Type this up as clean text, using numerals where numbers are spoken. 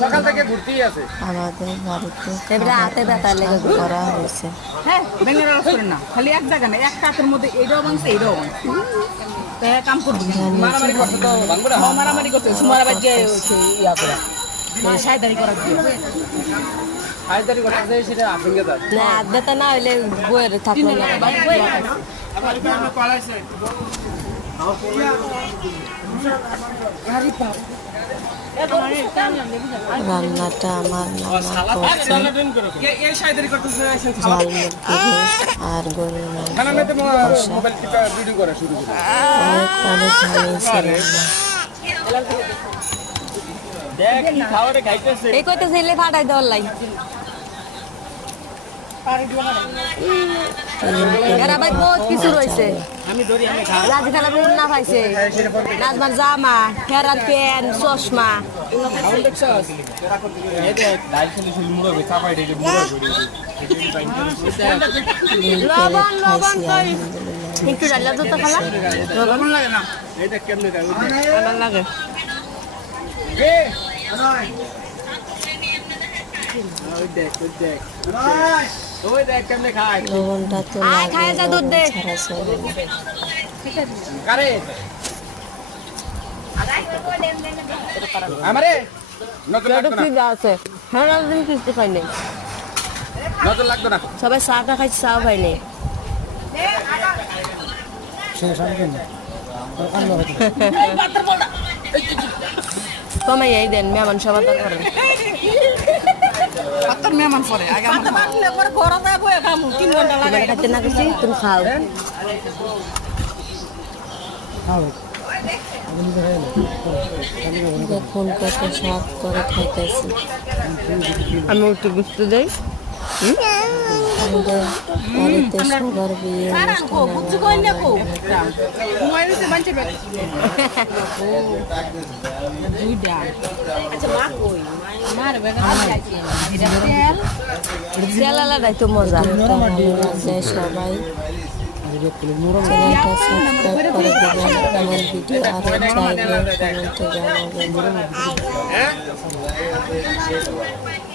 সকাল থেকে ঘুরতেই আছে আমাদের বাড়িতে হাতে ব্যথা লেগে করা হয়েছে। হ্যাঁ ব্যাঙের রস করেন না, খালি এক জায়গা না, এক কাকের মধ্যে এইটাও ভাঙছে এইটাও ভাঙছে। কাম করবো মারামারি করছে তো, মারামারি করছে সুমারাবাদ যে ইয়া করে সাইদারি করার জন্য হায়দারি করতেছে সেটা আপনি দাদা না হাত ব্যথা না হইলে বইয়ের থাকলো না। রান্নাটা আমার নানা করছে, ঝাল মুরগি রোস্ট আর গরুর মাংস অনেক অনেক ভালো হয়েছে রান্না। এই কইতে ছেলে ফাটাই দেওয়ার লাই এরা ভাই বহুত কিছু রয়েছে, রাজি খেলা না পাইছে, নাচবার জামা, ফেরার প্যান্ট, চশমা, লবণ লবণ একটু ডাল্লা তো খালা লবণ লাগে না, এটা কেমনে লাগে লবণটা তো খায় যা দুধ দে আমারে আছে হ্যাঁ দিন কিছু খাই নাই, নজর লাগতো না সবাই চাটা খাইছে চাও খাই নাই। কমাই এই দেন মেহমান সবার করেন মেহমান পরে আগে খাইতে না কিছু তুমি খাও। দেখুন কত স্বাদ করে খাইতেছি। আমি একটু বুঝতে দেই আমাদের বাড়িতে সবার বিয়ে তেল আলাদাই তো মজা সবাই চ্যানেলটা সাবস্ক্রাইব করে দেবেন, আমার ভিডিও আরও চাইলে কমেন্টে জানাবেন।